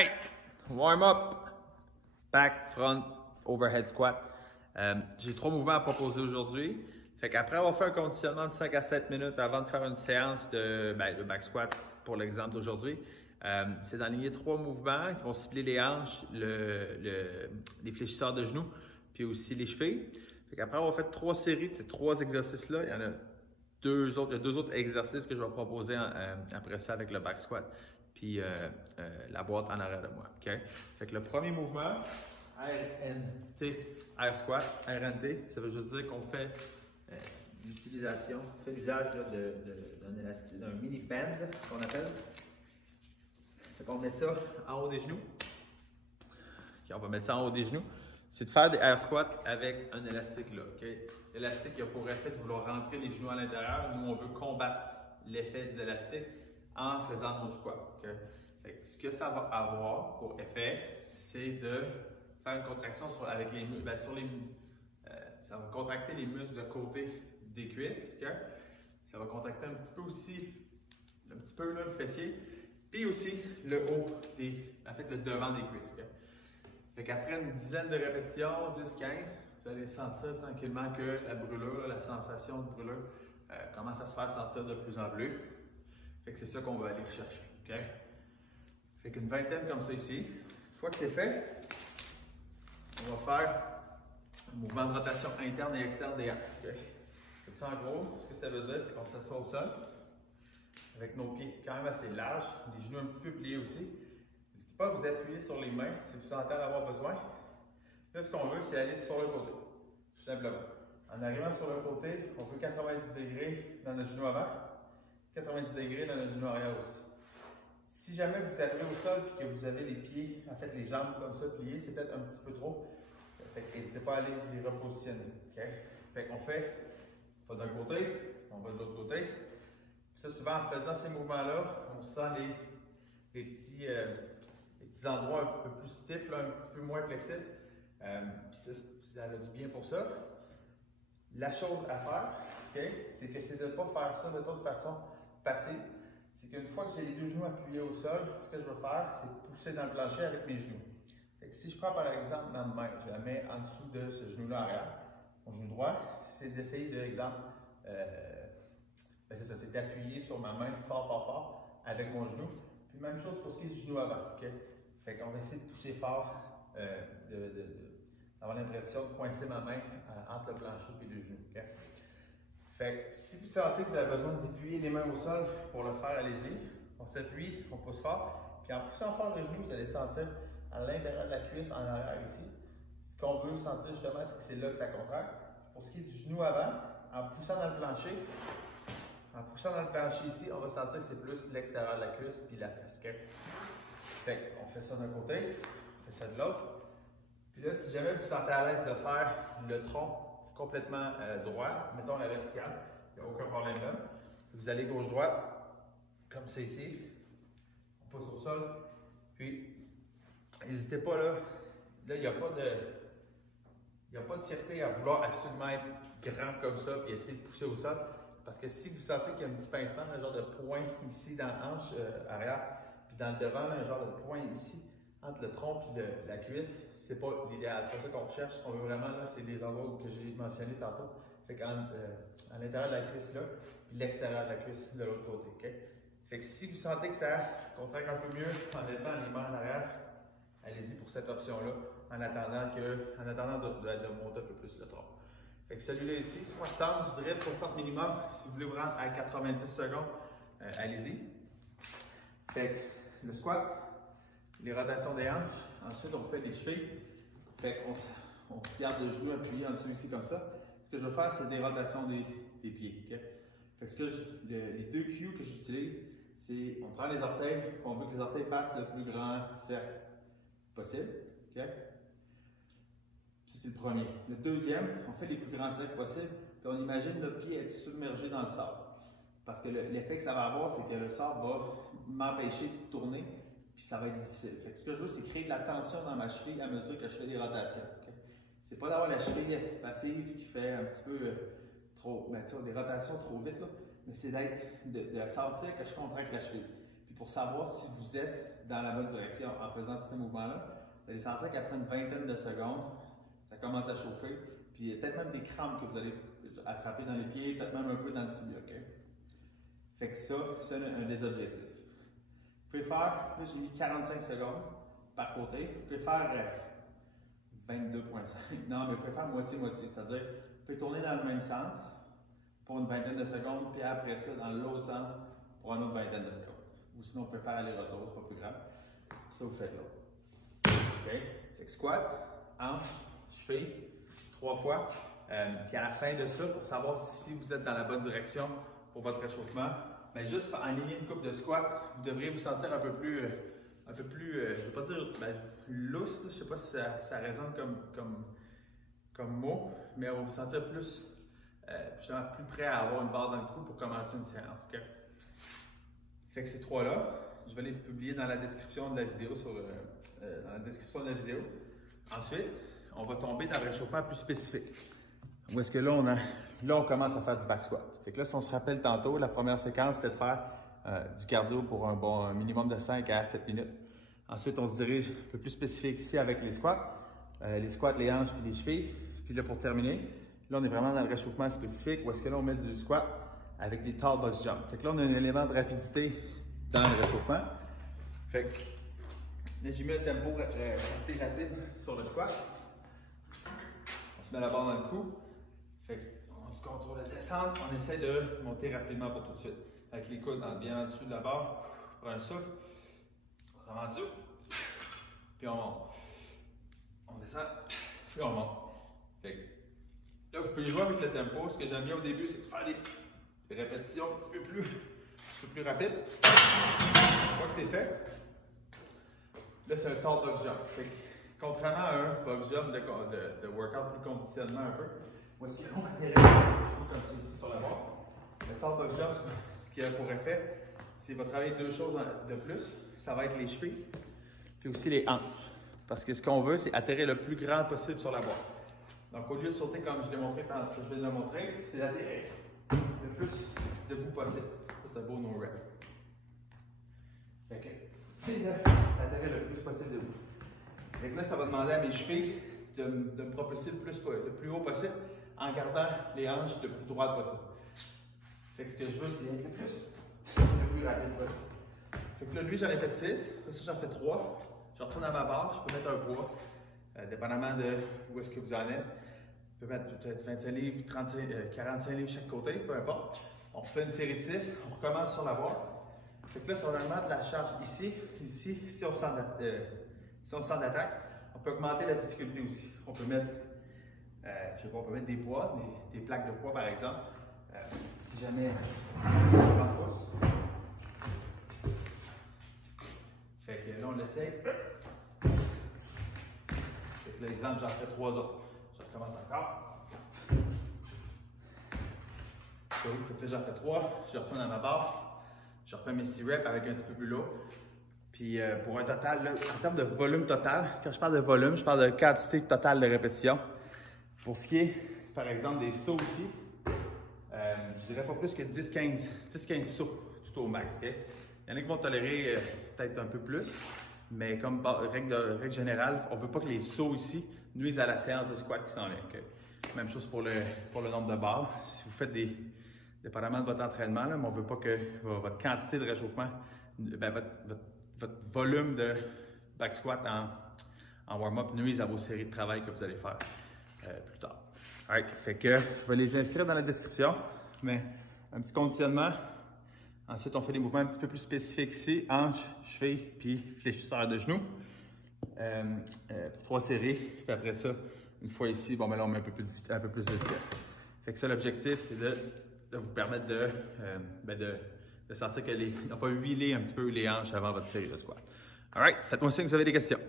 Alright, warm up, back, front, overhead squat. J'ai 3 mouvements à proposer aujourd'hui. Fait qu'après avoir fait un conditionnement de 5 à 7 minutes avant de faire une séance de back squat pour l'exemple d'aujourd'hui, c'est d'aligner 3 mouvements qui vont cibler les hanches, les fléchisseurs de genoux, puis aussi les chevilles. Fait qu'après avoir fait 3 séries de ces 3 exercices-là, il y en a deux autres exercices que je vais proposer après ça avec le back squat. Puis la boîte en arrière de moi. Okay? Fait que le premier mouvement, RNT, Air Squat, RNT, ça veut juste dire qu'on fait l'usage d'un mini band qu'on appelle. Fait qu'on met ça en haut des genoux. Okay, on va mettre ça en haut des genoux. C'est de faire des air squats avec un élastique là. Okay? L'élastique a pour effet de vouloir rentrer les genoux à l'intérieur. Nous, on veut combattre l'effet de l'élastique en faisant nos squats. Okay? Fait que ce que ça va avoir pour effet, c'est de faire une contraction avec les muscles. Ça va contracter les muscles de côté des cuisses. Okay? Ça va contracter un petit peu aussi, le fessier, puis aussi le haut, le devant des cuisses. Okay? Fait qu'après une dizaine de répétitions, 10-15, vous allez sentir tranquillement que la brûlure, la sensation de brûlure commence à se faire sentir de plus en plus. Fait que c'est ça qu'on va aller chercher. Okay? Fait qu'une vingtaine comme ça ici. Une fois que c'est fait, on va faire un mouvement de rotation interne et externe des hanches. Okay? Fait que ça, en gros, ce que ça veut dire, c'est qu'on s'assoit au sol avec nos pieds quand même assez larges, les genoux un petit peu pliés aussi. N'hésitez pas à vous appuyer sur les mains si vous sentez en avoir besoin. Là, ce qu'on veut, c'est aller sur le côté, tout simplement. En arrivant sur le côté, on veut 90 degrés dans notre genou avant, 90 degrés dans notre genou arrière aussi. Si jamais vous arrivez au sol et que vous avez les pieds, en fait les jambes comme ça pliées, c'est peut-être un petit peu trop. Fait que n'hésitez pas à aller les repositionner. Okay? Fait qu'on va d'un côté, on va de l'autre côté. Puis ça, souvent en faisant ces mouvements-là, on sent les petits endroits un peu plus stiffs, là, un petit peu moins flexibles. Puis ça a du bien pour ça. La chose à faire, okay, c'est que c'est de ne pas faire ça de toute façon passive. C'est qu'une fois que j'ai les deux genoux appuyés au sol, ce que je vais faire, c'est pousser dans le plancher avec mes genoux. Fait que si je prends par exemple ma main, je la mets en dessous de ce genou-là arrière, mon genou droit, c'est d'essayer de, exemple, c'est ça, c'est d'appuyer sur ma main fort avec mon genou. Puis même chose pour ce qui est du genou avant. Okay? Fait qu'on va essayer de pousser fort, d'avoir l'impression de coincer ma main entre le plancher et les genoux. Okay? Fait que si vous sentez que vous avez besoin d'appuyer les mains au sol pour le faire, allez-y. On s'appuie, on pousse fort. Puis en poussant fort le genou, vous allez sentir à l'intérieur de la cuisse, en arrière ici. Ce qu'on veut sentir justement, c'est que c'est là que ça contracte. Pour ce qui est du genou avant, en poussant dans le plancher, ici, on va sentir que c'est plus l'extérieur de la cuisse puis la fesse. Okay? Fait qu'on fait ça d'un côté, on fait ça de l'autre. Puis là, si jamais vous sentez à l'aise de faire le tronc complètement droit, mettons la verticale, il n'y a aucun problème là. Vous allez gauche-droite, comme c'est ici. On pousse au sol. Puis, n'hésitez pas là. Là, il n'y a pas de fierté à vouloir absolument être grand comme ça puis essayer de pousser au sol. Parce que si vous sentez qu'il y a un petit pincement, un genre de point ici dans la hanche arrière, puis dans le devant, un genre de point ici, entre le tronc et la cuisse, c'est pas l'idéal. C'est pas ça qu'on recherche. Ce qu'on veut vraiment, là, c'est les endroits que j'ai mentionné tantôt. Fait qu'à l'intérieur de la cuisse là, puis l'extérieur de la cuisse de l'autre côté. Okay? Fait que si vous sentez que ça contracte un peu mieux en étant les mains en arrière, allez-y pour cette option-là, en attendant de monter un peu plus le tronc. Fait que celui-là ici, 60, je dirais 60 minimum. Si vous voulez vous rendre à 90 secondes, allez-y. Fait que le squat, les rotations des hanches. Ensuite, on fait les chevilles. Fait qu'on garde le genou appuyé en dessous ici comme ça. Ce que je vais faire, c'est des rotations des pieds. Okay? Fait que les deux cues que j'utilise, c'est on prend les orteils, on veut que les orteils fassent le plus grand cercle possible. Okay? Ça, c'est le premier. Le deuxième, on fait les plus grands cercles possibles, puis on imagine notre pied être submergé dans le sable. Parce que l'effet que ça va avoir, c'est que le sable va m'empêcher de tourner, puis ça va être difficile. Fait que ce que je veux, c'est créer de la tension dans ma cheville à mesure que je fais des rotations. Okay? C'est pas d'avoir la cheville passive qui fait un petit peu des rotations trop vite, là, mais c'est de sentir que je contracte la cheville. Puis pour savoir si vous êtes dans la bonne direction en faisant ce mouvement-là, vous allez sentir qu'après une vingtaine de secondes, ça commence à chauffer. Puis il y a peut-être même des crampes que vous allez attraper dans les pieds, peut-être même un peu dans le tibia. Okay? Fait que ça, c'est un des objectifs. Vous pouvez faire, là j'ai mis 45 secondes par côté. Vous pouvez faire 22,5. Non, mais vous pouvez faire moitié-moitié, c'est-à-dire vous pouvez tourner dans le même sens pour une vingtaine de secondes, puis après ça, dans l'autre sens pour une autre vingtaine de secondes. Ou sinon, vous pouvez faire aller-retour, c'est pas plus grave. Ça, vous faites là. OK? Fait que squat, hanche, cheville, 3 fois. Puis à la fin de ça, pour savoir si vous êtes dans la bonne direction pour votre réchauffement, mais juste en ligne une coupe de squat, vous devriez vous sentir un peu plus, je ne vais pas dire lousse, je ne sais pas si ça résonne comme mot, mais on va vous sentir plus, justement plus prêt à avoir une barre dans le cou pour commencer une séance. Okay? Fait que ces 3-là, je vais les publier dans la description de la vidéo. Ensuite, on va tomber dans le réchauffement plus spécifique. Où est-ce que là, on commence à faire du back squat. Fait que là, si on se rappelle tantôt, la première séquence, c'était de faire du cardio pour un minimum de 5 à 7 minutes. Ensuite, on se dirige un peu plus spécifique ici avec les squats, les hanches puis les chevilles. Puis là, pour terminer, là, on est vraiment dans le réchauffement spécifique où est-ce que là, on met du squat avec des tall box jumps. Fait que là, on a un élément de rapidité dans le réchauffement. Fait que là, j'ai mis un tempo assez rapide sur le squat. On se met la barre dans le cou. Fait qu'on se contrôle la descente. On essaie de monter rapidement pour tout de suite. Avec les coudes bien en dessous de la barre. On prend un souffle. On s'en va en dessous. Puis on monte. On descend. Puis on monte. Fait que là, vous pouvez jouer avec le tempo. Ce que j'aime bien au début, c'est de faire des répétitions un petit peu plus rapides. Une fois que c'est fait, là, c'est un tall box jump. Fait que, contrairement à un box jump de workout plus conditionnement un peu, où est-ce qu'on atterrit comme ça ici sur la barre. Le tall box jump, ce qu'il a pour effet, c'est qu'il va travailler 2 choses de plus. Ça va être les chevilles, puis aussi les hanches. Parce que ce qu'on veut, c'est atterrir le plus grand possible sur la barre. Donc, au lieu de sauter comme je l'ai montré quand je viens de le montrer, c'est d'atterrir le plus debout possible. Ça, c'est un beau no-rep. Fait que, c'est d'atterrir le plus possible debout. Fait que là, ça va demander à mes chevilles de me propulser le plus haut possible en gardant les hanches le plus droites possible. Fait que ce que je veux, c'est être le plus rapide possible. Fait que là, lui, j'en ai fait 6. Après ça, j'en fais 3. Je retourne à ma barre, je peux mettre un poids, dépendamment de où est-ce que vous en êtes. Je peux mettre peut-être 25 livres, 45 livres chaque côté, peu importe. On fait une série de 6, on recommence sur la barre. Fait que là, si on a de la charge ici, si on sent d'attaque, on peut augmenter la difficulté aussi. On peut mettre, je sais pas, on peut mettre des poids, des plaques de poids par exemple. Si jamais on prend le pouce. Fait que là, on l'essaye. Fait que l'exemple, j'en fais 3 autres. Je recommence encore. Fait que là, j'en fais 3. Je retourne à ma barre. Je refais mes 6 reps avec un petit peu plus lourd. Puis pour un total, là, en termes de volume total, quand je parle de volume, je parle de quantité totale de répétitions. Pour ce qui est, par exemple, des sauts ici, je dirais pas plus que 10-15 sauts tout au max. Okay? Il y en a qui vont tolérer peut-être un peu plus, mais comme règle générale, on ne veut pas que les sauts ici nuisent à la séance de squat qui s'en vient. Okay? Même chose pour le nombre de barres. Si vous faites dépendamment de votre entraînement, là, mais on ne veut pas que votre quantité de réchauffement, votre volume de back squat en warm-up nuise à vos séries de travail que vous allez faire plus tard. Alright, fait que je vais les inscrire dans la description, mais un petit conditionnement. Ensuite, on fait des mouvements un petit peu plus spécifiques ici, hanches, chevilles, puis fléchisseur de genoux. 3 séries, puis après ça, une fois ici, bon, ben là, on met un peu plus de vitesse. Fait que ça, l'objectif, c'est de vous permettre de sentir que on va huiler un petit peu les hanches avant votre série de squat. Alright, faites-moi signe si vous avez des questions.